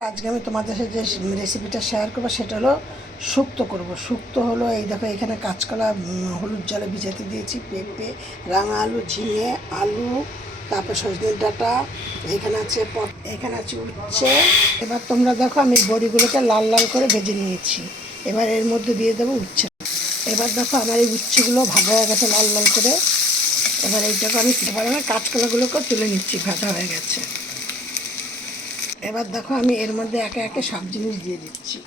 আজকে আমি তোমাদের সাথে যে রেসিপিটা শেয়ার করবো সেটা হলো শুক্তো করব। শুক্তো হলো এই দেখো, এখানে কাঁচকলা হলুদ জলে ভিজাতে দিয়েছি, পেঁপে, রাঙা আলু, ঝিঙে, আলু, তারপর সজনে ডাঁটা, এখানে আছে এখানে আছে উচ্ছে। এবার তোমরা দেখো আমি বড়িগুলোকে লাল লাল করে ভেজে নিয়েছি। এবার এর মধ্যে দিয়ে দেবো উচ্ছে। এবার দেখো আমার এই উচ্ছেগুলো ভাজা হয়ে গেছে লাল লাল করে। এবার এইটাকে আমি কাঁচকলাগুলোকেও তুলে নিচ্ছি, ভাজা হয়ে গেছে। এবার দেখো আমি এর মধ্যে একে একে সব জিনিস দিয়ে দিচ্ছি।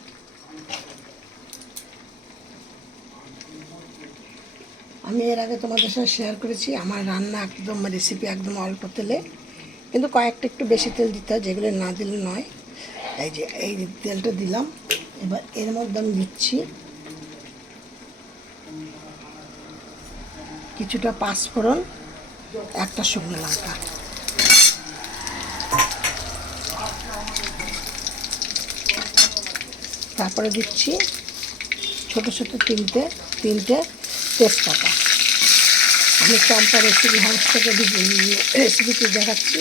আমি এর আগে তোমাদের সাথে শেয়ার করেছি আমার রান্না একদম রেসিপি একদম অল্প তেলে, কিন্তু কয়েকটা একটু বেশি তেল দিতে হয়, যেগুলো না দিলে নয়। এই যে এই তেলটা দিলাম। এবার এর মধ্যে আমি দিচ্ছি কিছুটা পাঁচফোড়ন, একটা শুকনো লঙ্কা, তারপরে দিচ্ছি ছোট ছোট তিনটে তেজপাতা। আমি চম্পা রেসিপি হাউস থেকে রেসিপিটি দেখাচ্ছি,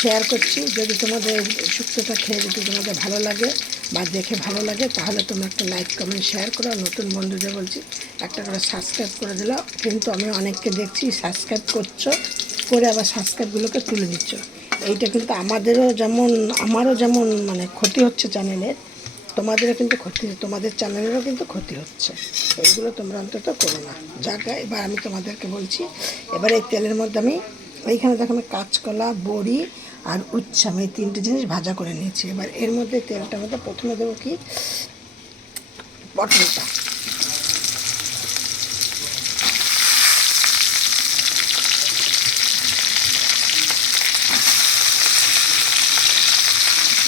শেয়ার করছি। যদি তোমাদের শুক্তোটা খেয়ে যদি তোমাদের ভালো লাগে বা দেখে ভালো লাগে, তাহলে তোমরা একটা লাইক কমেন্ট শেয়ার করো। নতুন বন্ধুদের বলছি একটা করে সাবস্ক্রাইব করে দিলাম। কিন্তু আমি অনেককে দেখছি সাবস্ক্রাইব করছো, করে আবার সাবস্ক্রাইবগুলোকে তুলে দিচ্ছ। এইটা কিন্তু আমারও যেমন মানে ক্ষতি হচ্ছে চ্যানেলের, তোমাদেরও কিন্তু ক্ষতি, তোমাদের চ্যানেলেরও কিন্তু ক্ষতি হচ্ছে। এইগুলো তোমরা অন্তত করো না। যাক, এবার আমি তোমাদেরকে বলছি, এবার এই তেলের মধ্যে আমি এইখানে দেখো আমি কাঁচকলা, বড়ি আর উচ্ছে, আমি এই তিনটে জিনিস ভাজা করে নিয়েছি। এবার এর মধ্যে তেলটার মধ্যে প্রথমে দেবো কি পটলটা।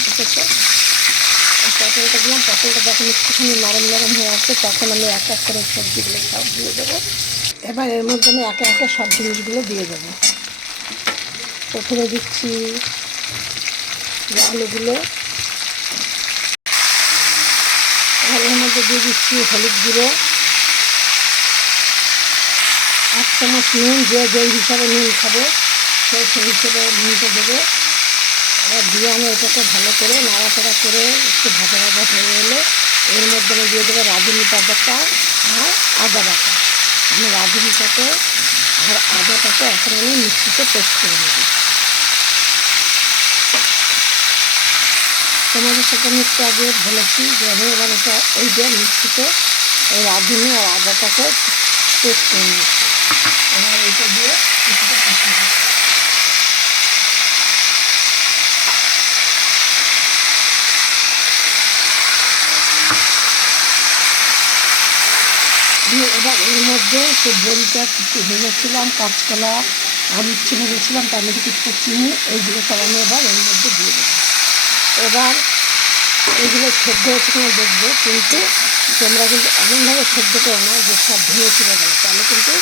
ঠিক আছে, পটলটা দিলাম। পটলটা যখন একটুখানি নরম নরম হয়ে আসছে, তখন আমি এক এক করে সবজিগুলো সব দিয়ে দেবো। এবার এর মধ্যে আমি একে একে সব জিনিসগুলো দিয়ে দেবো। প্রথমে দিচ্ছি আলুগুলো, আর এর মধ্যে দিয়ে দিচ্ছি হলুদ গুঁড়ো, 1 চামচ নুন, যে যেই হিসাবে নুন খাবে সেই হিসেবে নুনটা দেবে। এবার দিয়ে আমি এটাকে ভালো করে নাড়াচাড়া করে একটু ভাজা ভাজা হয়ে গেলে এর মধ্যে আমি দিয়ে দেবো রাঁধুনি পাতাটা আর আদা বাটা। আমি রাঁধুনিটাকে আর আদাটাকে এখন আমি মিক্সিতে পেস্ট করে দেবো। তোমাদের সাথে আমি একটু আগে বলেছি যে আমি এবার এটা এই যে মিক্সিতে এই রাঁধুনি আর আদাটাকে পেস্ট করে নিচ্ছি। এবার এটা দিয়ে কিছুটা কষা দিয়ে এবার এর মধ্যে সে বড়িটা কিছু ভেজেছিলাম, কাঁচকলা আর উচ্ছে ভেজেছিলাম, তার মধ্যে কিছুটা চিনি, এইগুলো সব আমি এবার এর মধ্যে দিয়ে দেবো। এবার এগুলো সেদ্ধ হচ্ছে কিনা দেখবো, কিন্তু তোমরা কিন্তু এমনভাবে সেদ্ধ করো না যে সব ভেঙে চলে গেলো, তাহলে কিন্তু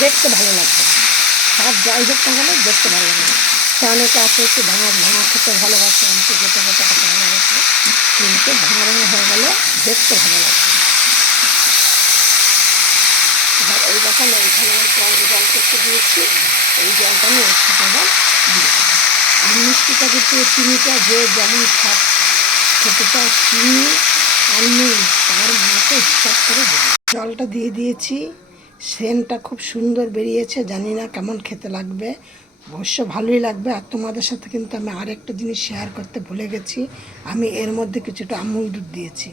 দেখতে ভালো লাগবে না। সব যাই হোক না কেন দেখতে ভালো লাগবে না। তো অনেকে আছে একটু ভাঙা ভাঙা খেতে ভালোবাসে, অনেকে গোটা গোটা খেতে ভালোবাসে, কিন্তু ভাঙা ভাঙা হয়ে গেলে দেখতে ভালো লাগবে না। এবার এই রকম এইখানে আমি জল করতে দিয়েছি, এই জলটা আমি এর সাথে আবার দিয়ে দেবো। আর মিষ্টিটা কিন্তু চিনিটা যে যেমন স্বাদ খেতে চায়, চিনি আর নুন তার মতো স্বাদ করে দেবো। জলটা দিয়ে দিয়েছি, সেন্টটা খুব সুন্দর বেরিয়েছে, জানি না কেমন খেতে লাগবে, অবশ্য ভালোই লাগবে। আর তোমাদের সাথে কিন্তু আমি আরেকটা জিনিস শেয়ার করতে ভুলে গেছি, আমি এর মধ্যে কিছুটা আমুল দুধ দিয়েছি।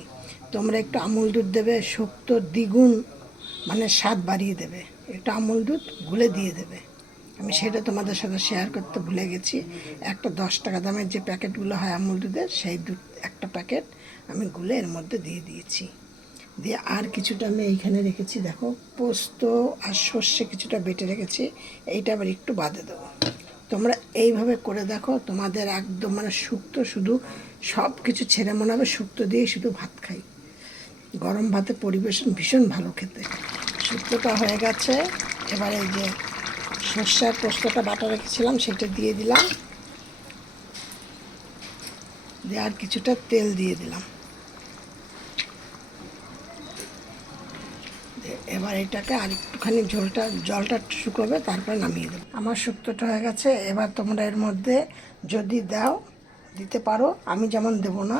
তোমরা একটু আমুল দুধ দেবে, শুক্তোর দ্বিগুণ মানে স্বাদ বাড়িয়ে দেবে। একটু আমুল দুধ গুলে দিয়ে দেবে, আমি সেটা তোমাদের সাথে শেয়ার করতে ভুলে গেছি। একটা 10 টাকা দামের যে প্যাকেটগুলো হয় আমুল দুধের, সেই দুধ একটা প্যাকেট আমি গুলে এর মধ্যে দিয়ে দিয়েছি। দিয়ে আর কিছুটা আমি এইখানে রেখেছি, দেখো পোস্ত আর সর্ষে কিছুটা বেটে রেখেছি, এইটা আবার একটু বাদে দেবো। তোমরা এইভাবে করে দেখো, তোমাদের একদম মানে শুক্তো শুধু সব কিছু ছেড়ে মনে হবে শুক্তো দিয়ে শুধু ভাত খাই। গরম ভাতে পরিবেশন ভীষণ ভালো খেতে। শুক্তোটা হয়ে গেছে। এবার এই যে সর্ষে আর পোস্তটা বাটা রেখেছিলাম সেটা দিয়ে দিলাম, দিয়ে আর কিছুটা তেল দিয়ে দিলাম। এবার এটাকে আর একটুখানি জলটা শুকোবে, তারপরে নামিয়ে দেবো। আমার শুক্তোটা হয়ে গেছে। এবার তোমরা এর মধ্যে যদি দাও দিতে পারো, আমি যেমন দেবো না।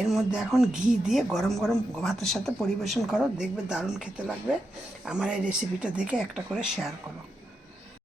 এর মধ্যে এখন ঘি দিয়ে গরম গরম ভাতের সাথে পরিবেশন করো, দেখবে দারুণ খেতে লাগবে। আমার এই রেসিপিটা দেখে একটা করে শেয়ার করো।